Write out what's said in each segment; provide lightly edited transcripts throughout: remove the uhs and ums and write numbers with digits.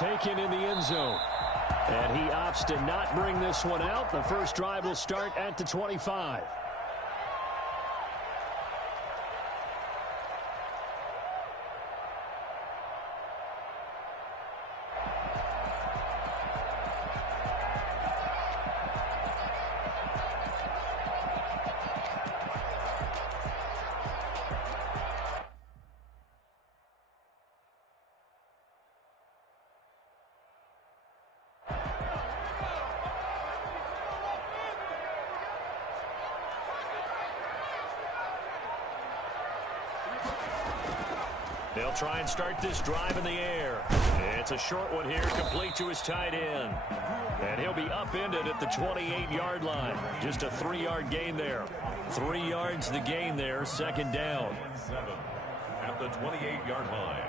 taken in the end zone. And he opts to not bring this one out. The first drive will start at the 25. They'll try and start this drive in the air. It's a short one here, complete to his tight end. And he'll be upended at the 28-yard line. Just a 3-yard gain there. 3 yards the gain there, second down. 7 at the 28-yard line.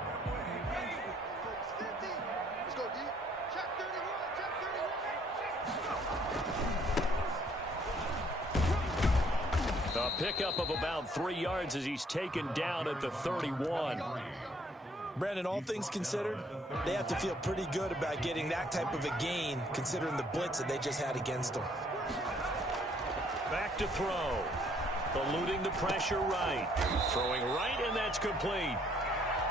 A pickup of about 3 yards as he's taken down at the 31. Brandon, all things considered, they have to feel pretty good about getting that type of a gain, considering the blitz that they just had against them. Back to throw. Eluding the pressure right. Throwing right, and that's complete.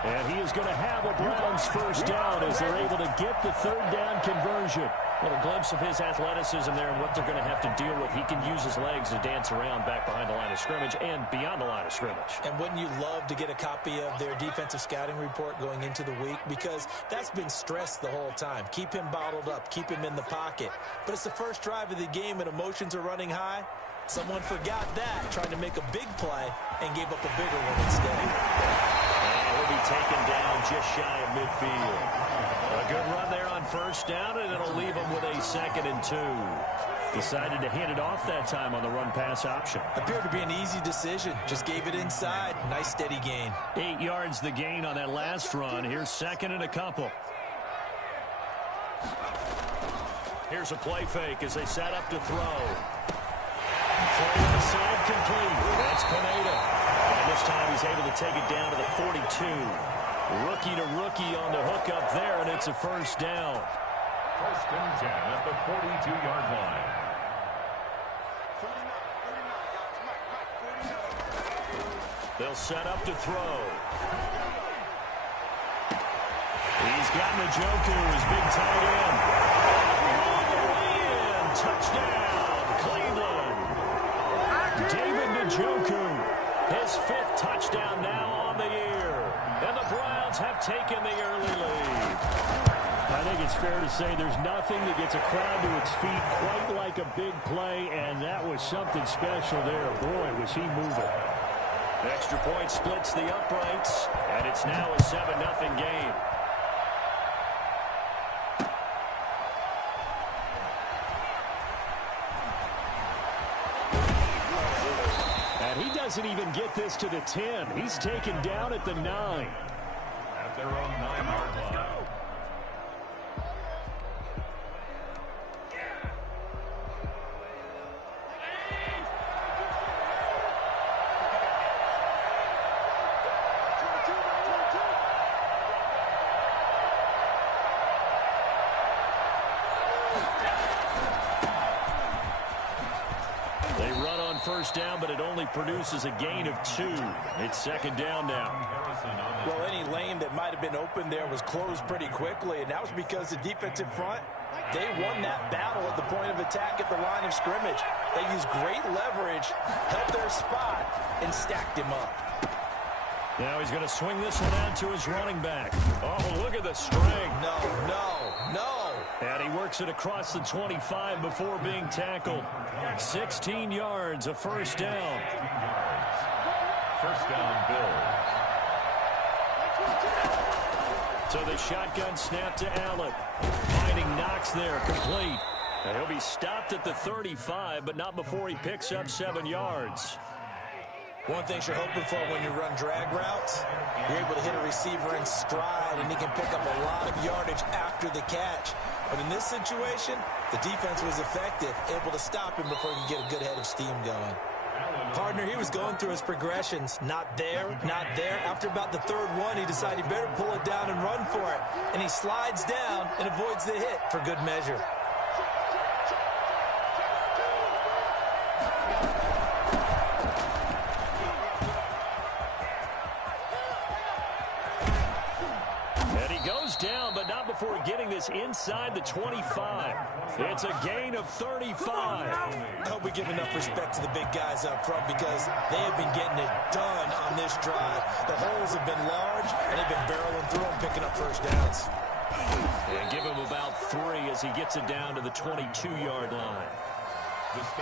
And he is going to have a Browns first down as they're able to get the third down conversion. A little glimpse of his athleticism there and what they're going to have to deal with. He can use his legs to dance around back behind the line of scrimmage and beyond the line of scrimmage. And wouldn't you love to get a copy of their defensive scouting report going into the week? Because that's been stressed the whole time. Keep him bottled up. Keep him in the pocket. But it's the first drive of the game and emotions are running high. Someone forgot that, trying to make a big play, and gave up a bigger one instead. And he'll be taken down just shy of midfield. A good run there on first down, and it'll leave him with a 2nd and 2. Decided to hand it off that time on the run-pass option. Appeared to be an easy decision. Just gave it inside. Nice steady gain. 8 yards the gain on that last run. Here's 2nd and a couple. Here's a play fake as they set up to throw. Play on the side complete. That's Pineda. And this time he's able to take it down to the 42. Rookie to rookie on the hook up there, and it's a first down. 1st and 10 at the 42-yard line. They'll set up to throw. He's got Njoku, his big tight end. All the way in. Touchdown, Cleveland. David Njoku, his 5th touchdown now on the year. And the Browns have taken the early lead. I think it's fair to say there's nothing that gets a crowd to its feet quite like a big play, and that was something special there. Boy, was he moving. Extra point splits the uprights, and it's now a 7-0 game. And he doesn't even get this to the 10. He's taken down at the 9. At their own 9-yard line. First down, but it only produces a gain of 2. It's 2nd down now. Well, any lane that might have been open there was closed pretty quickly, and that was because the defensive front, they won that battle at the point of attack at the line of scrimmage. They used great leverage, held their spot, and stacked him up. Now he's going to swing this one out to his running back. Oh, look at the strength. No. And he works it across the 25 before being tackled. 16 yards, a first down. 16 yards. First down, Bills. So the shotgun snap to Allen. Finding Knox there, complete. And he'll be stopped at the 35, but not before he picks up 7 yards. One thing you're hoping for when you run drag routes, you're able to hit a receiver in stride, and he can pick up a lot of yardage after the catch. But in this situation, the defense was effective, able to stop him before he could get a good head of steam going. Allen Partner, he was going through his progressions. Not there, not there. After about the third one, he decided he better pull it down and run for it. And he slides down and avoids the hit for good measure. Down, but not before getting this inside the 25. It's a gain of 35. I hope we give enough respect to the big guys up front because they have been getting it done on this drive. The holes have been large, and they've been barreling through them, picking up first downs. And give him about 3 as he gets it down to the 22-yard line.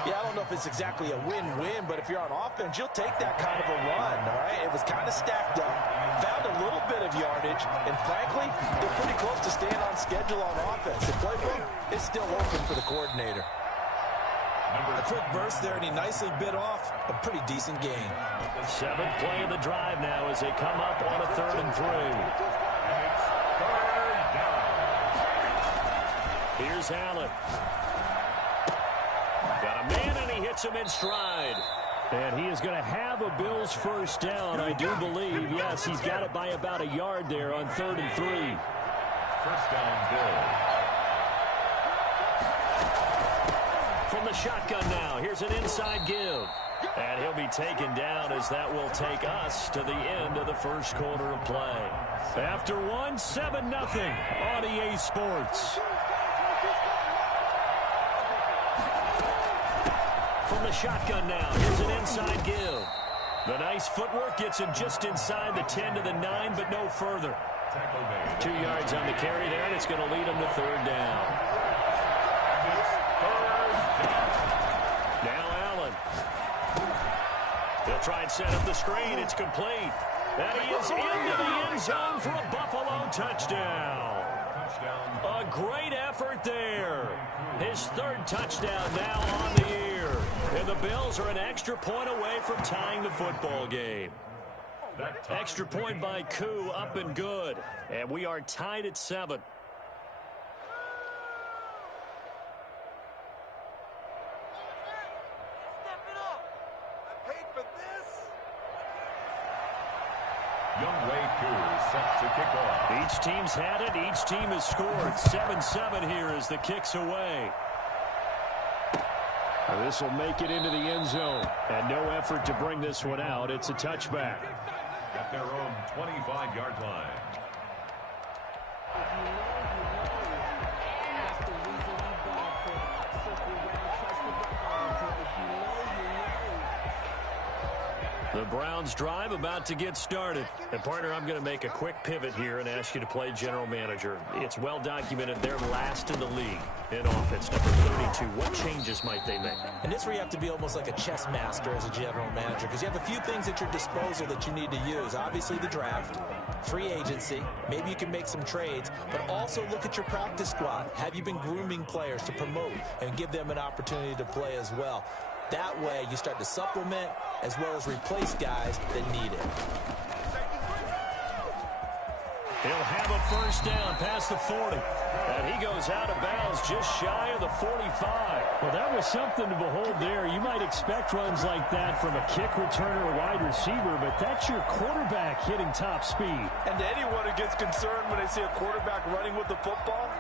Yeah, I don't know if it's exactly a win-win, but if you're on offense, you'll take that kind of a run, all right? It was kind of stacked up, found a little bit of yardage, and frankly, they're pretty close to staying on schedule on offense. The playbook is still open for the coordinator. A quick burst there, and he nicely bit off a pretty decent gain. 7th play of the drive now as they come up on a 3rd and 3. Here's Allen. Got a man, and he hits him in stride. And he is going to have a Bills first down, I do believe. Yes, he's got it by about a yard there on 3rd and 3. First down, Bills. From the shotgun now, here's an inside give. And he'll be taken down as that will take us to the end of the first quarter of play. After one, 7-0 on EA Sports. From the shotgun now, here's an inside give. The nice footwork gets him just inside the 10 to the 9, but no further. 2 yards on the carry there, and it's going to lead him to 3rd down. Now Allen. He'll try and set up the screen. It's complete. And he is into the end zone for a Buffalo touchdown. A great effort there. His 3rd touchdown now on the year. And the Bills are an extra point away from tying the football game. Extra point by Koo, up and good. And we are tied at 7. Each team's had it. Each team has scored. 7-7 here as the kick's away. This will make it into the end zone. And no effort to bring this one out. It's a touchback. At their own 25-yard line. The Browns drive about to get started. And, partner, I'm going to make a quick pivot here and ask you to play general manager. It's well documented they're last in the league in offense, number 32. What changes might they make? And this where you have to be almost like a chess master as a general manager because you have a few things at your disposal that you need to use. Obviously, the draft, free agency. Maybe you can make some trades, but also look at your practice squad. Have you been grooming players to promote and give them an opportunity to play as well? That way, you start to supplement as well as replace guys that need it. He'll have a first down past the 40. And he goes out of bounds just shy of the 45. Well, that was something to behold there. You might expect runs like that from a kick returner or wide receiver, but that's your quarterback hitting top speed. And to anyone who gets concerned when they see a quarterback running with the football,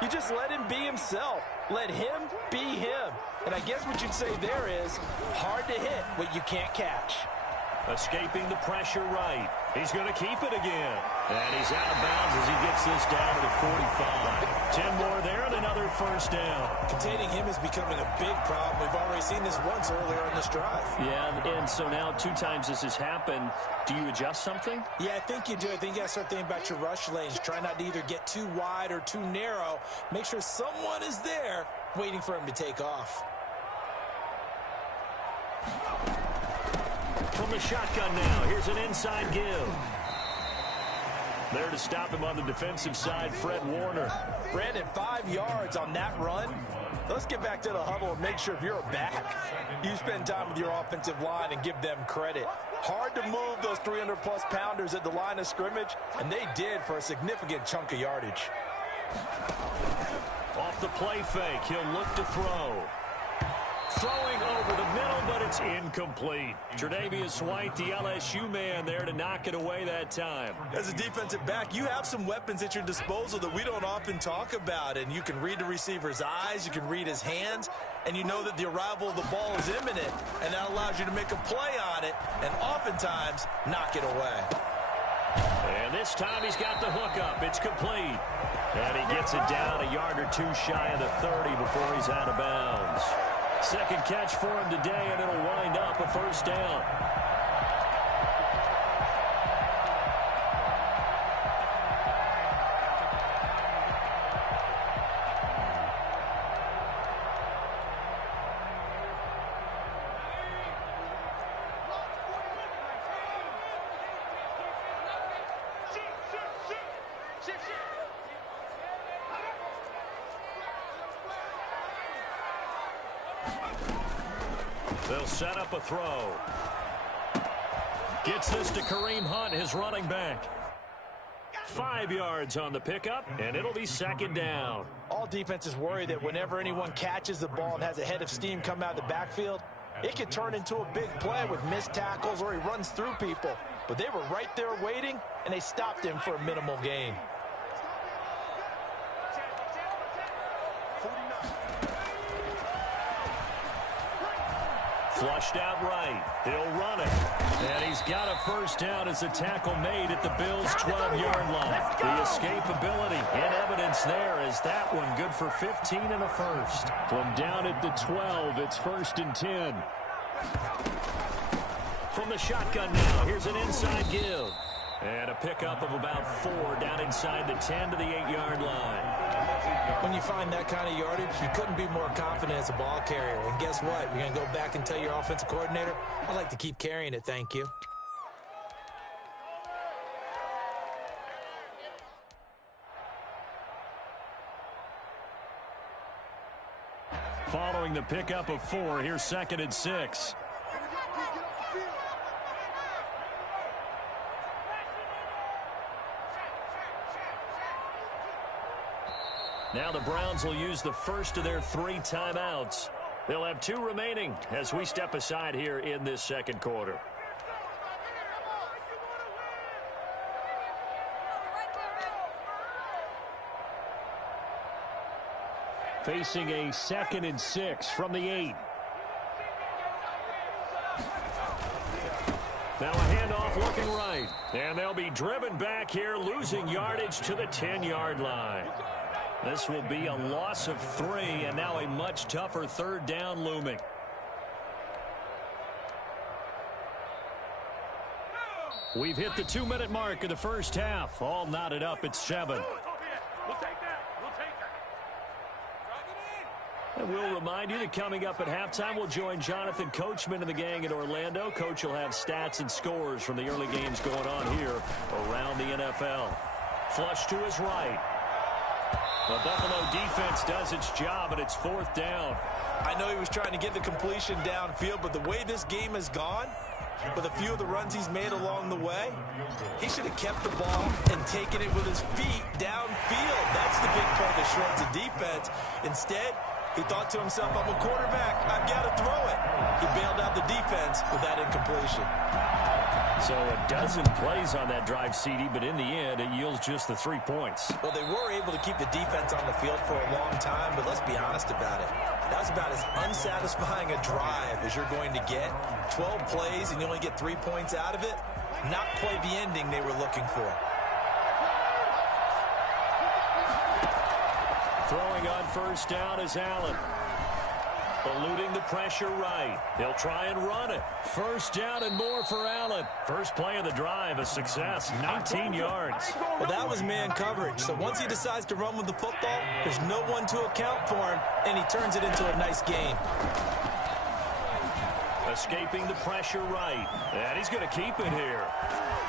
you just let him be himself. Let him be him. And I guess what you'd say there is hard to hit what you can't catch. Escaping the pressure right. He's going to keep it again. And he's out of bounds as he gets this down to the 45. 10 more there and another first down. Containing him is becoming a big problem. We've already seen this once earlier in this drive. Yeah, and so now 2 times this has happened. Do you adjust something? Yeah, I think you do. I think you got to start thinking about your rush lanes. Try not to either get too wide or too narrow. Make sure someone is there waiting for him to take off. From the shotgun now, here's an inside give. There to stop him on the defensive side, Fred Warner. Brandon, 5 yards on that run. Let's get back to the huddle and make sure if you're a back, you spend time with your offensive line and give them credit. Hard to move those 300-plus pounders at the line of scrimmage, and they did for a significant chunk of yardage. Off the play fake, he'll look to throw. Throwing over the middle, but it's incomplete. Tre'Davious White, the LSU man there to knock it away that time. As a defensive back, you have some weapons at your disposal that we don't often talk about, and you can read the receiver's eyes, you can read his hands, and you know that the arrival of the ball is imminent, and that allows you to make a play on it and oftentimes knock it away. And this time he's got the hook up. It's complete. And he gets it down a yard or two shy of the 30 before he's out of bounds. Second catch for him today, and it'll wind up a first down. They'll set up a throw. Gets this to Kareem Hunt, his running back. 5 yards on the pickup, and it'll be second down. All defenses worry that whenever anyone catches the ball and has a head of steam come out of the backfield, it could turn into a big play with missed tackles or he runs through people. But they were right there waiting, and they stopped him for a minimal gain. Flushed out right. He'll run it. And he's got a first down as a tackle made at the Bills' 12-yard line. The escapability in evidence there as that one good for 15 and a first. From down at the 12, it's 1st and 10. From the shotgun now, here's an inside give. And a pickup of about 4 down inside the 10 to the 8-yard line. When you find that kind of yardage, you couldn't be more confident as a ball carrier. And guess what? You're going to go back and tell your offensive coordinator, I'd like to keep carrying it, thank you. Following the pickup of 4, here's 2nd and 6. Now the Browns will use the first of their 3 timeouts. They'll have 2 remaining as we step aside here in this second quarter. Facing a 2nd and 6 from the 8. Now a handoff looking right. And they'll be driven back here, losing yardage to the 10-yard line. This will be a loss of 3, and now a much tougher 3rd down looming. We've hit the 2-minute mark of the first half. All knotted up at 7. We'll take that. We'll take that. And we'll remind you that coming up at halftime, we'll join Jonathan Coachman and the gang in Orlando. Coach will have stats and scores from the early games going on here around the NFL. Flush to his right. The Buffalo defense does its job, and it's 4th down. I know he was trying to get the completion downfield, but the way this game has gone, with a few of the runs he's made along the way, he should have kept the ball and taken it with his feet downfield. That's the big part that shreds the defense. Instead, he thought to himself, I'm a quarterback, I've got to throw it. He bailed out the defense with that incompletion. So a dozen plays on that drive, CD, but in the end, it yields just the 3 points. Well, they were able to keep the defense on the field for a long time, but let's be honest about it. That was about as unsatisfying a drive as you're going to get. 12 plays and you only get 3 points out of it. Not quite the ending they were looking for. Throwing on first down is Allen. Eluding the pressure right. He'll try and run it. First down and more for Allen. First play of the drive, a success, 19 yards. Well, that was man coverage. So once he decides to run with the football, there's no one to account for him, and he turns it into a nice gain. Escaping the pressure right. And he's going to keep it here.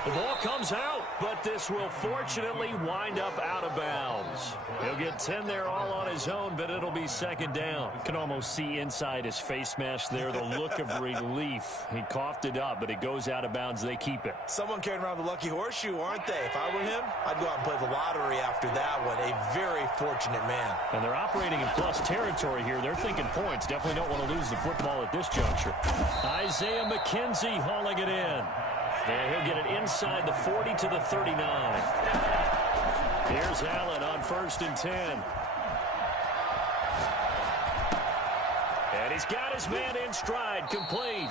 The ball comes out, but this will fortunately wind up out of bounds. Bills. He'll get 10 there all on his own, but it'll be second down. Can almost see inside his face mask there the look of relief. He coughed it up, but it goes out of bounds. They keep it. Someone carrying around the lucky horseshoe, aren't they? If I were him, I'd go out and play the lottery after that one. A very fortunate man. And they're operating in plus territory here. They're thinking points. Definitely don't want to lose the football at this juncture. Isaiah McKenzie hauling it in. And he'll get it inside the 40 to the 39. Here's Allen on 1st and 10. And he's got his man in stride, complete.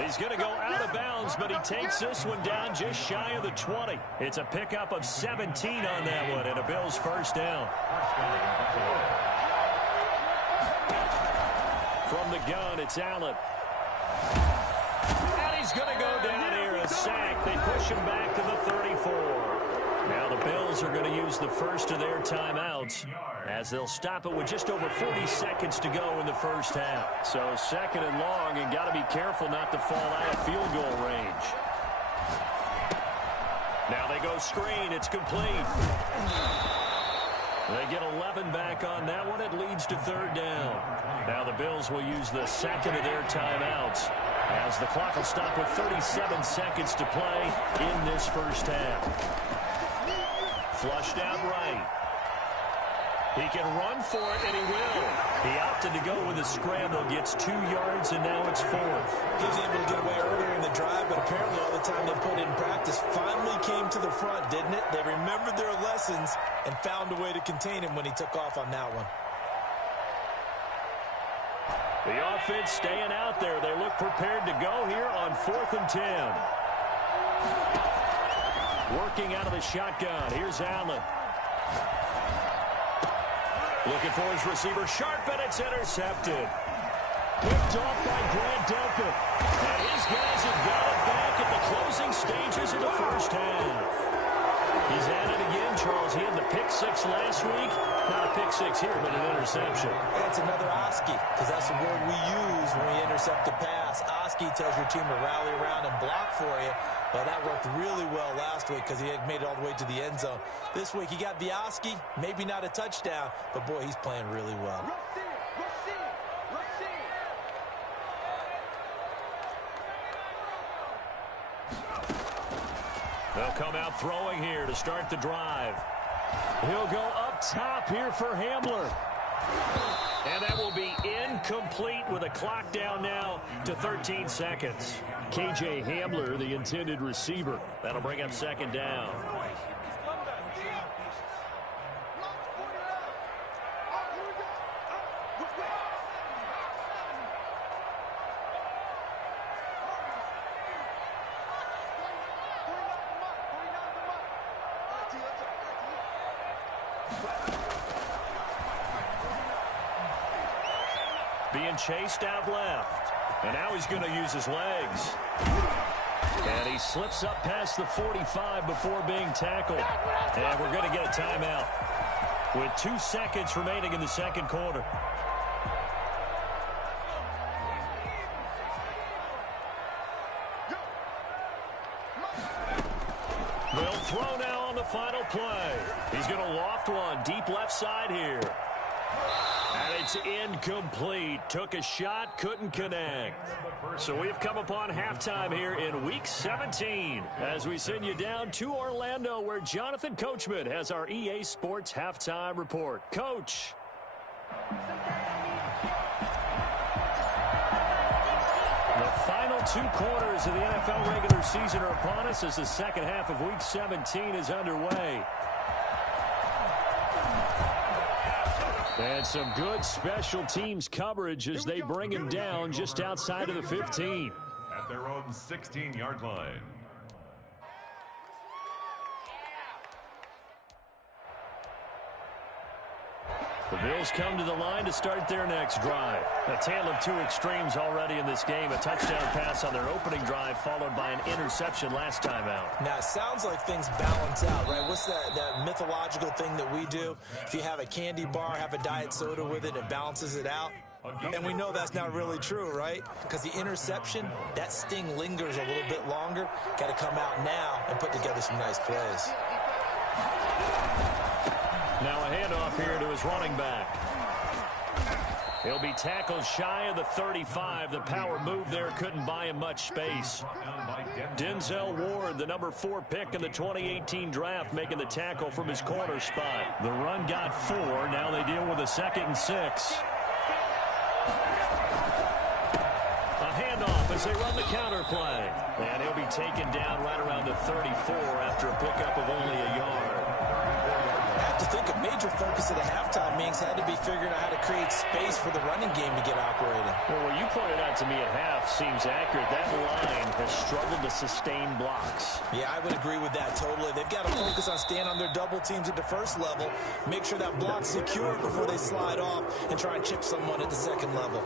He's going to go out of bounds, but he takes this one down just shy of the 20. It's a pickup of 17 on that one, and a Bills first down. From the gun, it's Allen. And he's going to go down here, a sack. They push him back to the 34. Now the Bills are going to use the first of their timeouts as they'll stop it with just over 40 seconds to go in the first half. So 2nd and long, and got to be careful not to fall out of field goal range. Now they go screen. It's complete. They get 11 back on that one. It leads to 3rd down. Now the Bills will use the second of their timeouts as the clock will stop with 37 seconds to play in this first half. Flushed out right. He can run for it, and he will. He opted to go with a scramble, gets 2 yards, and now it's 4th. He was able to get away earlier in the drive, but apparently all the time they put in practice finally came to the front, didn't it? They remembered their lessons and found a way to contain him when he took off on that one. The offense staying out there. They look prepared to go here on 4th and 10. Working out of the shotgun. Here's Allen. Looking for his receiver. Sharp, and it's intercepted. Picked off by Grant Delpit. And his guys have got it back at the closing stages of the first half. He's at it again, Charles. He had the pick 6 last week. Not a pick 6 here, but an interception. That's another Oski, because that's the word we use when we intercept a pass. Oski tells your team to rally around and block for you. Well, that worked really well last week because he had made it all the way to the end zone. This week, he got the Oski, maybe not a touchdown, but boy, he's playing really well. They'll come out throwing here to start the drive. He'll go up top here for Hamler. And that will be incomplete with a clock down now to 13 seconds. K.J. Hamler, the intended receiver. That'll bring up 2nd down. Being chased out left. And now he's going to use his legs. And he slips up past the 45 before being tackled. And we're going to get a timeout with 2 seconds remaining in the second quarter. They'll throw now on the final play. He's going to loft one deep left side here. And it's incomplete. Took a shot, couldn't connect. So we've come upon halftime here in Week 17 as we send you down to Orlando where Jonathan Coachman has our EA Sports Halftime Report. Coach. The final 2 quarters of the NFL regular season are upon us as the second half of Week 17 is underway. And some good special teams coverage as they bring him down just outside of the 15. At their own 16-yard line. The Bills come to the line to start their next drive. A tale of 2 extremes already in this game. A touchdown pass on their opening drive followed by an interception last time out. Now, it sounds like things balance out, right? What's that mythological thing that we do? If you have a candy bar, have a diet soda with it, it balances it out. And we know that's not really true, right? Because the interception, that sting lingers a little bit longer. Got to come out now and put together some nice plays. Now a handoff here to his running back. He'll be tackled shy of the 35. The power move there couldn't buy him much space. Denzel Ward, the number 4 pick in the 2018 draft, making the tackle from his corner spot. The run got 4. Now they deal with a 2nd and 6. A handoff as they run the counter play. And he'll be taken down right around the 34 after a pickup of only a yard. I think a major focus of the halftime meetings had to be figuring out how to create space for the running game to get operating. Well, what you pointed out to me at half seems accurate. That line has struggled to sustain blocks. Yeah, I would agree with that totally. They've got to focus on staying on their double teams at the first level, make sure that block's secure before they slide off and try and chip someone at the second level.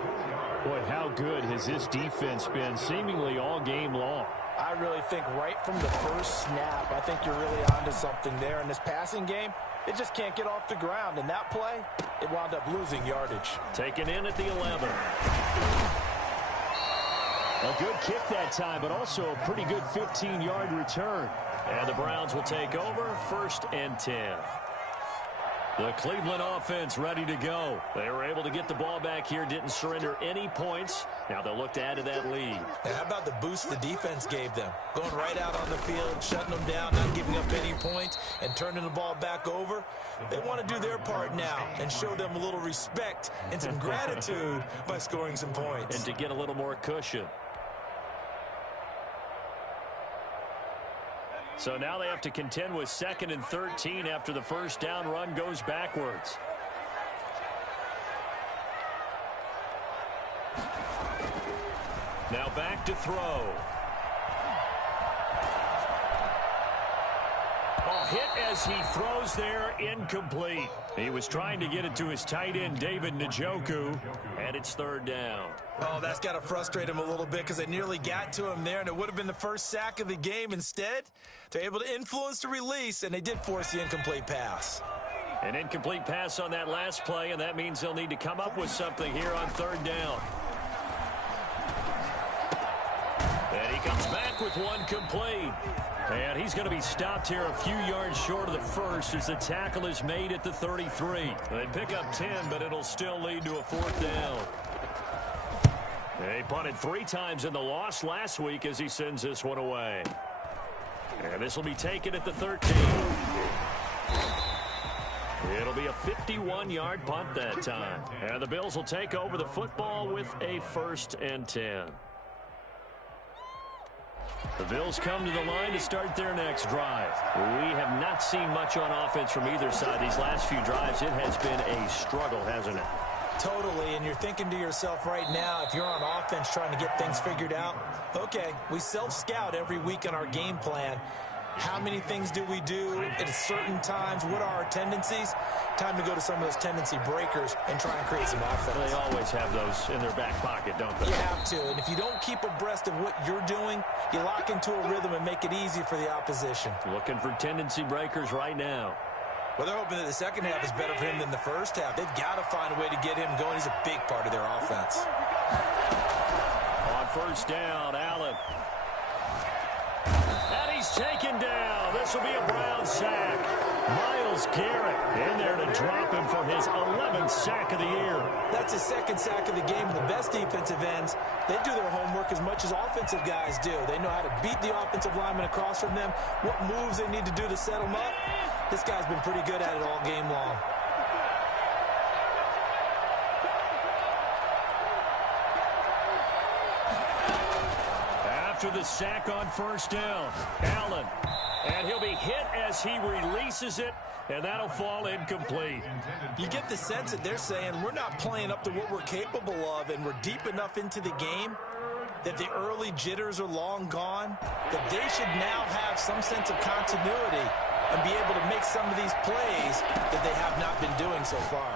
Boy, how good has this defense been seemingly all game long? I really think right from the first snap, I think you're really onto something there in this passing game. It just can't get off the ground. And that play, it wound up losing yardage. Taken in at the 11. A good kick that time, but also a pretty good 15-yard return. And the Browns will take over 1st and 10. The Cleveland offense ready to go. They were able to get the ball back here, didn't surrender any points. Now they'll look to add to that lead. Now, how about the boost the defense gave them? Going right out on the field, shutting them down, not giving up any points, and turning the ball back over. They want to do their part now and show them a little respect and some gratitude by scoring some points. And to get a little more cushion. So now they have to contend with 2nd and 13 after the first down run goes backwards. Now back to throw. A hit as he throws there, incomplete. He was trying to get it to his tight end, David Njoku, and it's 3rd down. Oh, that's got to frustrate him a little bit because they nearly got to him there, and it would have been the first sack of the game. Instead, they're able to influence the release, and they did force the incomplete pass. An incomplete pass on that last play, and that means they'll need to come up with something here on 3rd down. And he comes back with one complete. And he's going to be stopped here a few yards short of the first as the tackle is made at the 33. They pick up 10, but it'll still lead to a 4th down. They punted 3 times in the loss last week as he sends this one away. And this will be taken at the 13. It'll be a 51-yard punt that time. And the Bills will take over the football with a 1st and 10. The Bills come to the line to start their next drive. We have not seen much on offense from either side these last few drives. It has been a struggle, hasn't it? Totally, and you're thinking to yourself right now, if you're on offense trying to get things figured out, okay, we self-scout every week in our game plan. How many things do we do at certain times? What are our tendencies? Time to go to some of those tendency breakers and try and create some offense. They always have those in their back pocket, don't they? You have to, and if you don't keep abreast of what you're doing, you lock into a rhythm and make it easy for the opposition. Looking for tendency breakers right now. Well, they're hoping that the second half is better for him than the first half. They've got to find a way to get him going. He's a big part of their offense. On 1st down, Allen. And he's taken down. This will be a Brown sack. Myles Garrett in there to drop him for his 11th sack of the year. That's his 2nd sack of the game. The best defensive ends, they do their homework as much as offensive guys do. They know how to beat the offensive lineman across from them, what moves they need to do to set them up. This guy's been pretty good at it all game long. After the sack on 1st down, Allen. And he'll be hit as he releases it, and that'll fall incomplete. You get the sense that they're saying we're not playing up to what we're capable of, and we're deep enough into the game that the early jitters are long gone, that they should now have some sense of continuity and be able to make some of these plays that they have not been doing so far.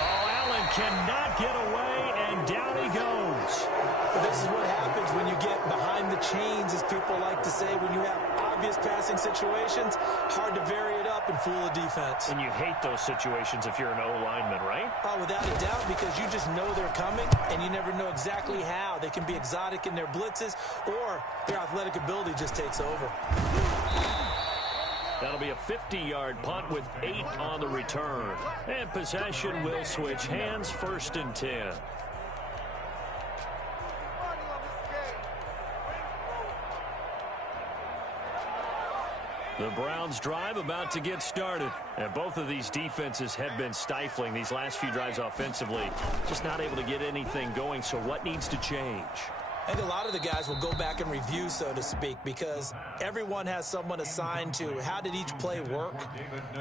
Oh, Allen cannot get away, and down he goes. But this is what happens when you get behind the chains, as people like to say, when you have obvious passing situations, hard to vary it up and fool a defense. And you hate those situations if you're an O-lineman, right? Oh, without a doubt, because you just know they're coming, and you never know exactly how. They can be exotic in their blitzes, or their athletic ability just takes over. That'll be a 50-yard punt with 8 on the return. And possession will switch hands, 1st and 10. The Browns drive about to get started. And both of these defenses have been stifling these last few drives offensively. Just not able to get anything going, so what needs to change? I think a lot of the guys will go back and review, so to speak, because everyone has someone assigned to how did each play work.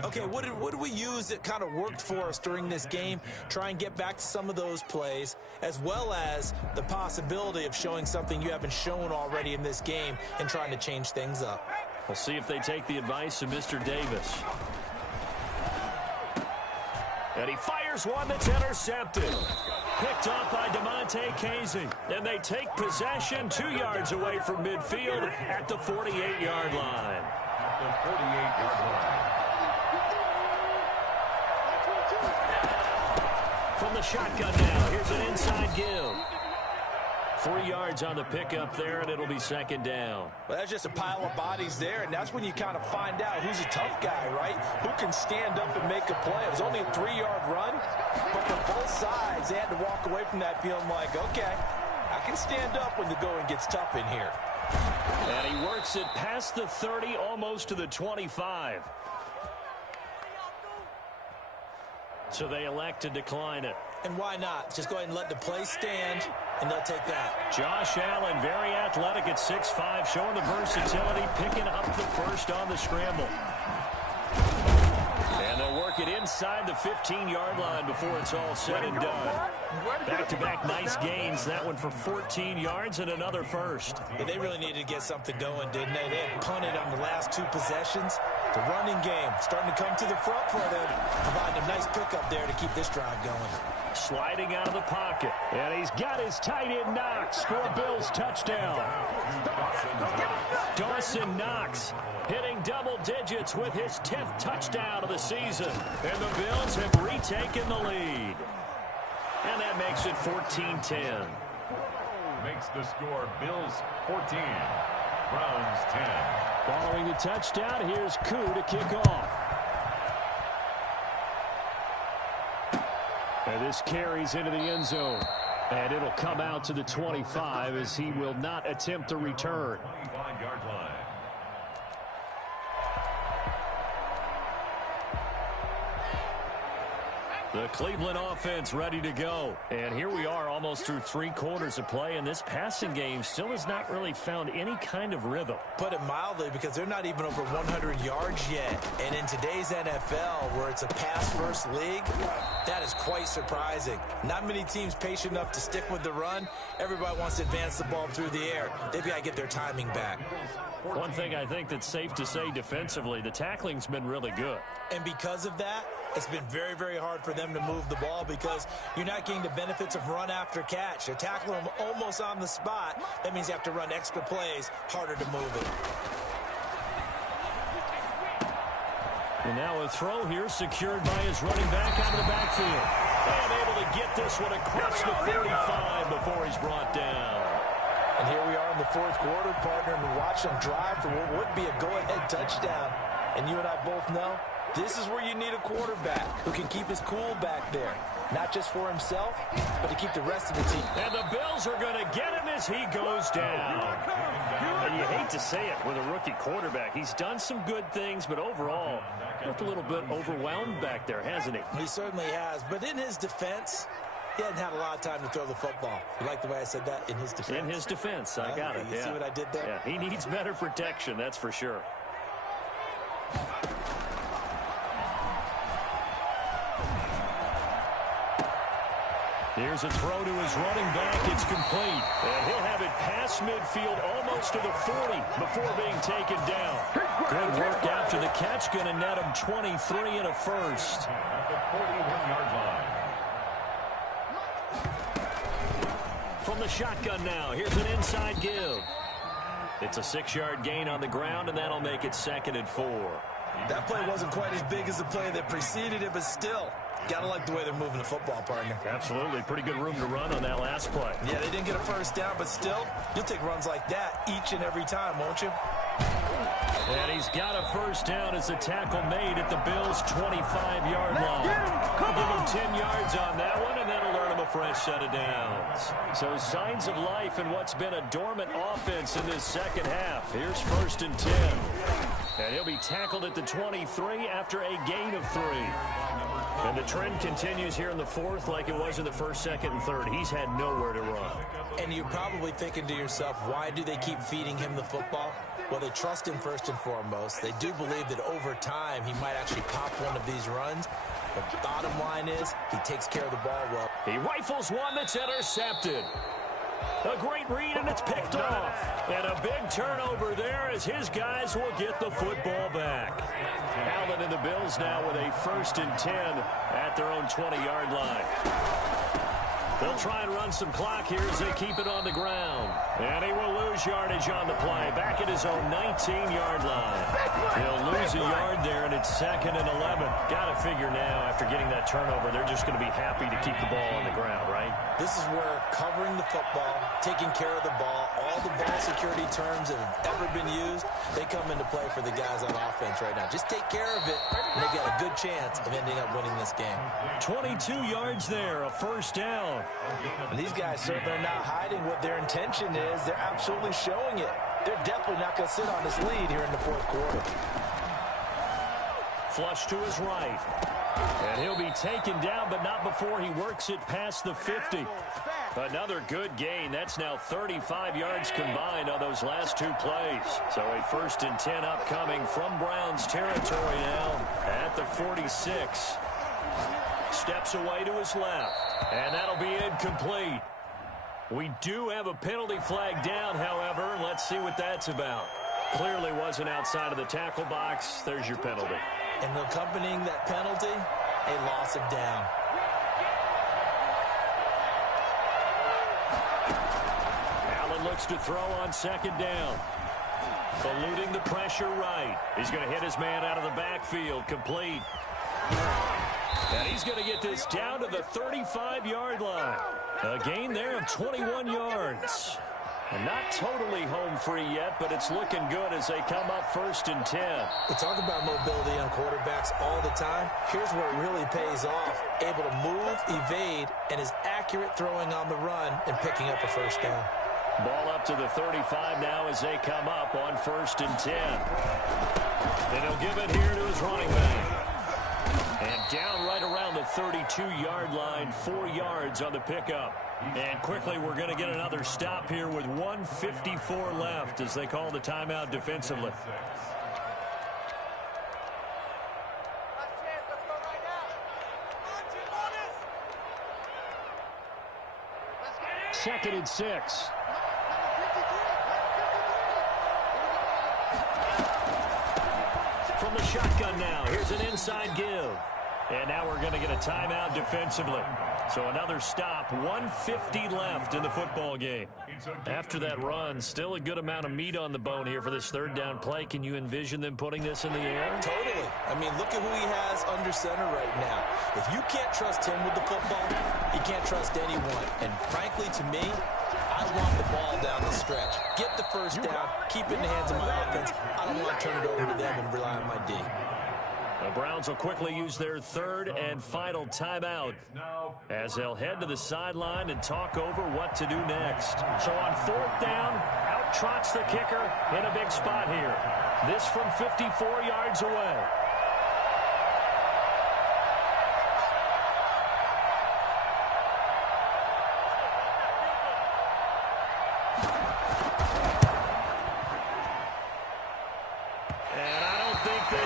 Okay, what did we use that kind of worked for us during this game? Try and get back to some of those plays, as well as the possibility of showing something you haven't shown already in this game and trying to change things up. We'll see if they take the advice of Mr. Davis. And he fires one that's intercepted. Picked up by DeMonte Casey. And they take possession 2 yards away from midfield at the 48-yard line. At the 48-yard line. From the shotgun now, here's an inside give. 3 yards on the pickup there, and it'll be 2nd down. Well, that's just a pile of bodies there, and that's when you kind of find out who's a tough guy, right? Who can stand up and make a play. It was only a 3-yard run, but for both sides, they had to walk away from that feeling like, okay, I can stand up when the going gets tough in here. And he works it past the 30, almost to the 25. So they elect to decline it. And why not? Just go ahead and let the play stand, and they'll take that. Josh Allen, very athletic at 6'5", showing the versatility, picking up the first on the scramble. And they'll work it inside the 15-yard line before it's all said and done. Back-to-back nice gains. That one for 14 yards and another first. Yeah, they really needed to get something going, didn't they? They had punted on the last 2 possessions. The running game starting to come to the front for them, providing a nice pickup there to keep this drive going. Sliding out of the pocket. And he's got his tight end Knox for a Bills touchdown. Dawson Knox hitting double digits with his 10th touchdown of the season. And the Bills have retaken the lead. And that makes it 14-10. Makes the score Bills 14, Browns 10. Following the touchdown, here's Koo to kick off. And this carries into the end zone. And it'll come out to the 25 as he will not attempt to return. 25-yard line. The Cleveland offense ready to go. And here we are almost through 3 quarters of play, and this passing game still has not really found any kind of rhythm. Put it mildly, because they're not even over 100 yards yet. And in today's NFL, where it's a pass-first league, that is quite surprising. Not many teams patient enough to stick with the run. Everybody wants to advance the ball through the air. They've got to get their timing back. One thing I think that's safe to say defensively, the tackling's been really good. And because of that, it's been very, very hard for them to move the ball because you're not getting the benefits of run after catch. They're tackling them almost on the spot. That means you have to run extra plays, harder to move it. And now a throw here secured by his running back out of the backfield. And able to get this one across the 45 before he's brought down. And here we are in the 4th quarter, partner, and we watch them drive for what would be a go-ahead touchdown. And you and I both know this is where you need a quarterback who can keep his cool back there. Not just for himself, but to keep the rest of the team. And the Bills are going to get him as he goes down. And you hate to say it with a rookie quarterback. He's done some good things, but overall, looked a little bit overwhelmed back there, hasn't he? He certainly has. But in his defense, he hasn't had a lot of time to throw the football. You like the way I said that? In his defense? In his defense. I got it. You see what I did there? Yeah, he needs better protection, that's for sure. Here's a throw to his running back. It's complete. And he'll have it past midfield almost to the 40 before being taken down. Good work after the catch. Going to net him 23 and a first. At the 41-yard line. From the shotgun now, here's an inside give. It's a 6-yard gain on the ground, and that'll make it 2nd and 4. That play wasn't quite as big as the play that preceded it, but still, gotta like the way they're moving the football, partner. Absolutely. Pretty good room to run on that last play. Yeah, they didn't get a first down, but still, you'll take runs like that each and every time, won't you? And he's got a first down as the tackle made at the Bills' 25-yard line. Give him 10 yards on that one, and that'll earn him a fresh set of downs. So signs of life in what's been a dormant offense in this second half. Here's 1st and 10. And he'll be tackled at the 23 after a gain of 3. And the trend continues here in the fourth like it was in the first, second, and third. He's had nowhere to run. And you're probably thinking to yourself, why do they keep feeding him the football? Well, they trust him first and foremost. They do believe that over time he might actually pop one of these runs. But the bottom line is he takes care of the ball well. He rifles one that's intercepted. A great read, and it's picked off. And a big turnover there as his guys will get the football back. Allen and the Bills now with a 1st and 10 at their own 20-yard line. They'll try and run some clock here as they keep it on the ground. And he will lose yardage on the play. Back at his own 19-yard line. He'll lose a yard there, and it's 2nd and 11. Got to figure now, after getting that turnover, they're just going to be happy to keep the ball on the ground, right? This is where covering the football, taking care of the ball, all the ball security terms that have ever been used, they come into play for the guys on offense right now. Just take care of it, and they got a good chance of ending up winning this game. 22 yards there, a first down. And these guys certainly are not hiding what their intention is. They're absolutely showing it. They're definitely not going to sit on this lead here in the fourth quarter. Flush to his right. And he'll be taken down, but not before he works it past the 50. Another good gain. That's now 35 yards combined on those last 2 plays. So a 1st and 10 upcoming from Browns territory now at the 46. Steps away to his left. And that'll be incomplete. We do have a penalty flag down, however. Let's see what that's about. Clearly wasn't outside of the tackle box. There's your penalty. And accompanying that penalty, a loss of down. Allen looks to throw on 2nd down. Eluding the pressure right. He's going to hit his man out of the backfield. Complete. And he's going to get this down to the 35-yard line. A gain there of 21 yards. And not totally home free yet, but it's looking good as they come up 1st and 10. We talk about mobility on quarterbacks all the time. Here's where it really pays off. Able to move, evade, and is accurate throwing on the run and picking up a first down. Ball up to the 35 now as they come up on 1st and 10. And he'll give it here to his running back. And down right around the 32-yard line, 4 yards on the pickup. And quickly we're going to get another stop here with 1:54 left as they call the timeout defensively. Second and 6. From the shotgun now, here's an inside give. And now we're going to get a timeout defensively. So another stop, 1:50 left in the football game. After that run, still a good amount of meat on the bone here for this 3rd down play. Can you envision them putting this in the air? Totally. I mean, look at who he has under center right now. If you can't trust him with the football, you can't trust anyone. And frankly, to me, I want the ball down the stretch. Get the first down, keep it in the hands of my offense. I don't want to turn it over to them and rely on my D. The Browns will quickly use their 3rd and final timeout as they'll head to the sideline and talk over what to do next. So on 4th down, out trots the kicker in a big spot here. This from 54 yards away.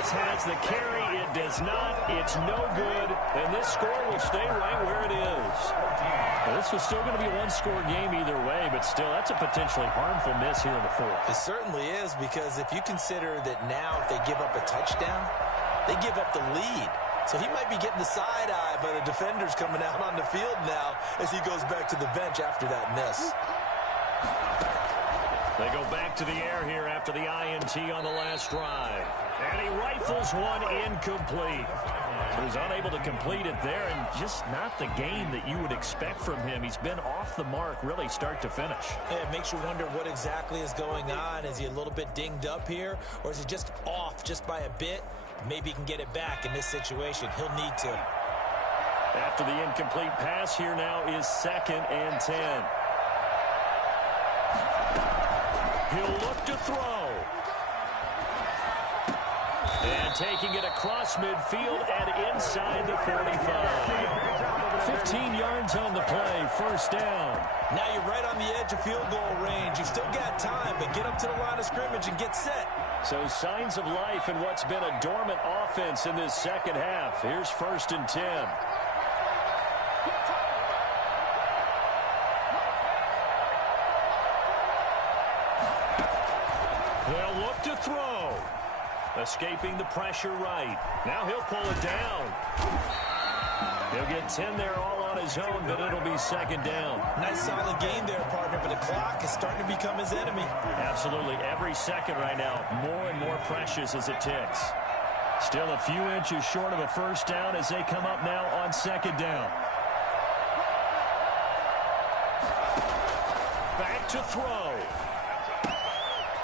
Has the carry. It does not. It's no good. And this score will stay right where it is. Well, this was still going to be a 1-score game either way, but still, that's a potentially harmful miss here in the 4th. It certainly is, because if you consider that now if they give up a touchdown, they give up the lead. So he might be getting the side eye by the defenders coming out on the field now as he goes back to the bench after that miss. They go back to the air here after the INT on the last drive. And he rifles one incomplete. He was unable to complete it there, and just not the game that you would expect from him. He's been off the mark really start to finish. Yeah, it makes you wonder what exactly is going on. Is he a little bit dinged up here, or is he just off just by a bit? Maybe he can get it back in this situation. He'll need to. After the incomplete pass, here now is 2nd and 10. He'll look to throw. And taking it across midfield and inside the 45. 15 yards on the play, 1st down. Now you're right on the edge of field goal range. You've still got time, but get up to the line of scrimmage and get set. So signs of life in what's been a dormant offense in this second half. Here's 1st and 10. They'll look to throw. Escaping the pressure right. Now he'll pull it down. He'll get 10 there all on his own, but it'll be 2nd down. Nice solid game there, partner, but the clock is starting to become his enemy. Absolutely. Every second right now, more and more precious as it ticks. Still a few inches short of a 1st down as they come up now on 2nd down. Back to throw.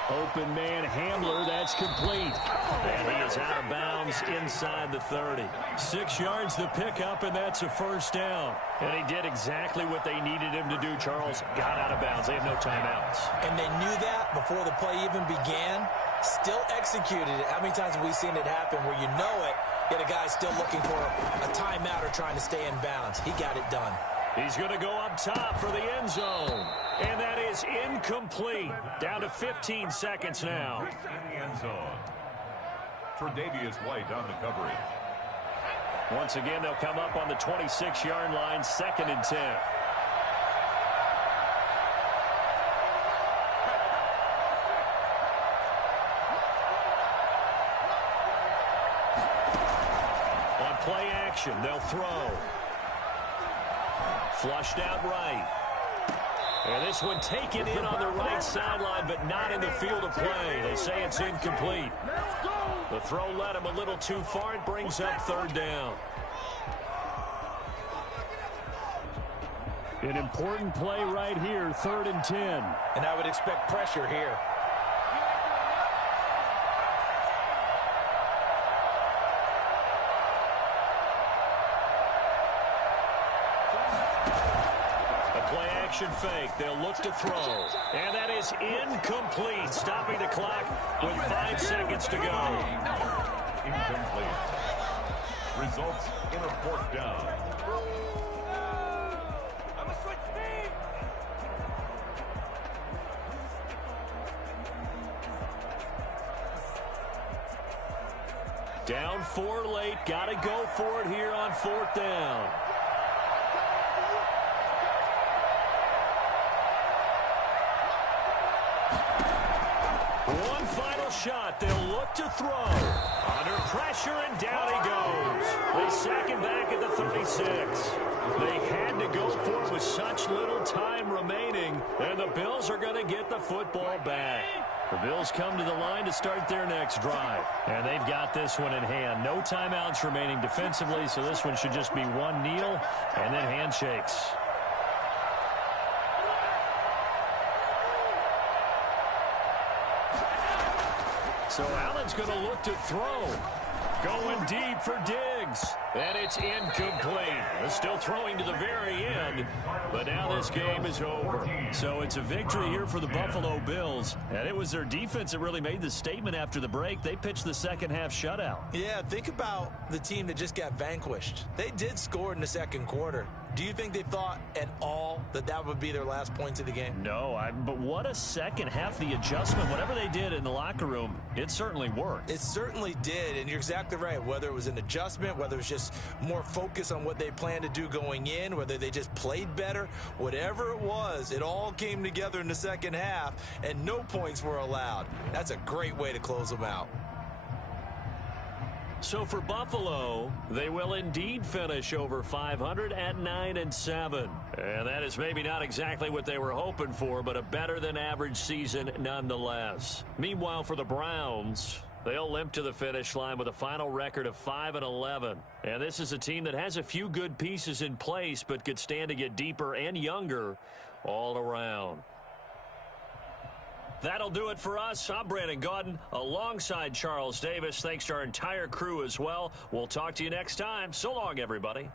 Open man Hamler, that's complete. And he is out of bounds inside the 30. 6 yards the pickup, and that's a 1st down. And he did exactly what they needed him to do, Charles. Got out of bounds. They have no timeouts. And they knew that before the play even began. Still executed it. How many times have we seen it happen where you know it, yet a guy's still looking for a timeout or trying to stay in bounds? He got it done. He's going to go up top for the end zone. And that is incomplete. Down to 15 seconds now. In the end zone. Tre'Davious White on the coverage. Once again, they'll come up on the 26-yard line, 2nd and 10. On play action, they'll throw. Flushed out right. And this one taken in on the right sideline, but not in the field of play. They say it's incomplete. The throw led him a little too far. It brings up 3rd down. An important play right here, 3rd and 10. And I would expect pressure here. Action fake. They'll look to throw. And that is incomplete. Stopping the clock with 5 seconds to go. Incomplete. Results in a 4th down. Down 4 late. Got to go for it here on 4th down. One final shot. They'll look to throw. Under pressure, and down he goes. They sack him back at the 36. They had to go for it with such little time remaining, and the Bills are going to get the football back. The Bills come to the line to start their next drive, and they've got this one in hand. No timeouts remaining defensively, so this one should just be one kneel and then handshakes. So Allen's going to look to throw. Going deep for Diggs. And it's incomplete. They're still throwing to the very end. But now this game is over. So it's a victory here for the Buffalo Bills. And it was their defense that really made the statement after the break. They pitched the second half shutout. Yeah, think about the team that just got vanquished. They did score in the second quarter. Do you think they thought at all that that would be their last points of the game? No, but what a second half. The adjustment, whatever they did in the locker room, it certainly worked. It certainly did, and you're exactly right. Whether it was an adjustment, whether it was just more focus on what they planned to do going in, whether they just played better, whatever it was, it all came together in the second half, and no points were allowed. That's a great way to close them out. So for Buffalo, they will indeed finish over 500 at 9-7. And that is maybe not exactly what they were hoping for, but a better than average season nonetheless. Meanwhile, for the Browns, They'll limp to the finish line with a final record of 5-11. And this is a team that has a few good pieces in place, but could stand to get deeper and younger all around. That'll do it for us. I'm Brandon Gaudin alongside Charles Davis. Thanks to our entire crew as well. We'll talk to you next time. So long, everybody.